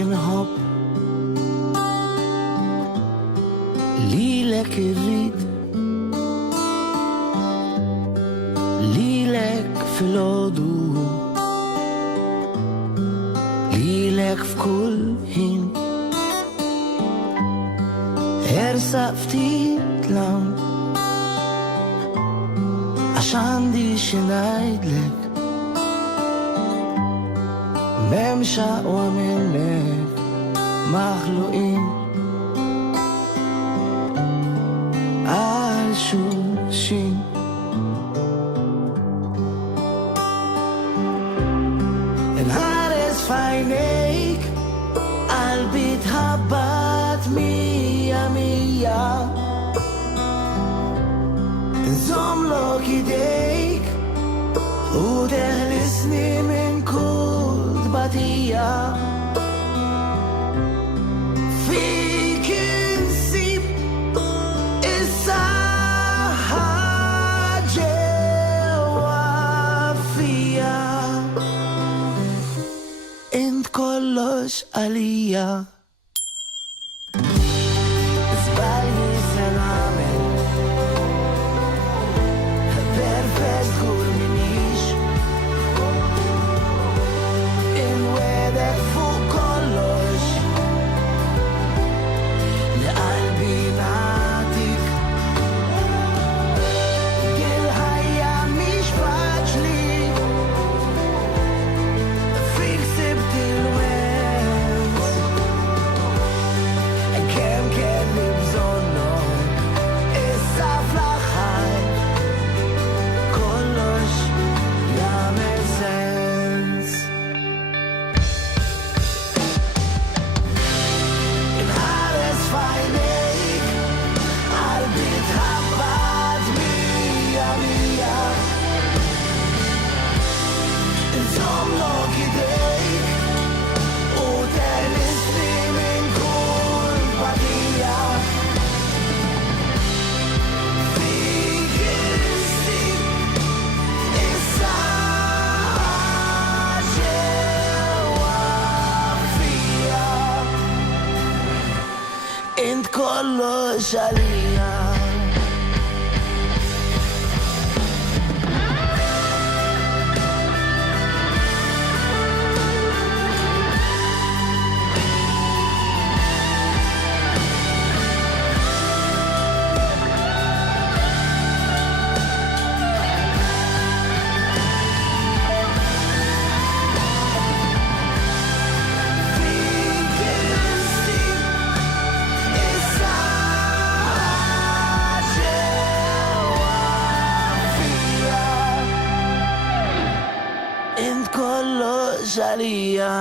inħobb lilek irrid lilek fil-ħodu lilek f'kull ħin ersa ftit lawn għax għandi xi ngħidlek m'hemmx aqwa minnek maħluqin għal xulxin inħares f'għajnejk qalbi tħabbat mija mija nżommlok idejk u teħlisni minn kull tbatija fik insib is-saħħa ġewwa fija int kollox għalija żbalji se nagħmel perfett żgur minix inwedek fuq kollox li qalbi nagħtik dil-ħajja mhix faċli fik sibt il-wens kemm kelli bżonnhom issa fl-aħħar kollox jagħmel sens inħares f'għajnejk qalbi tħabbat mija mija inżommlok idejk u teħlisni minn kull tbatija fik insib is-saħħa ġewwa fija int kollox għalija fik insib is-saħħa ġewwa fija int kollox għalija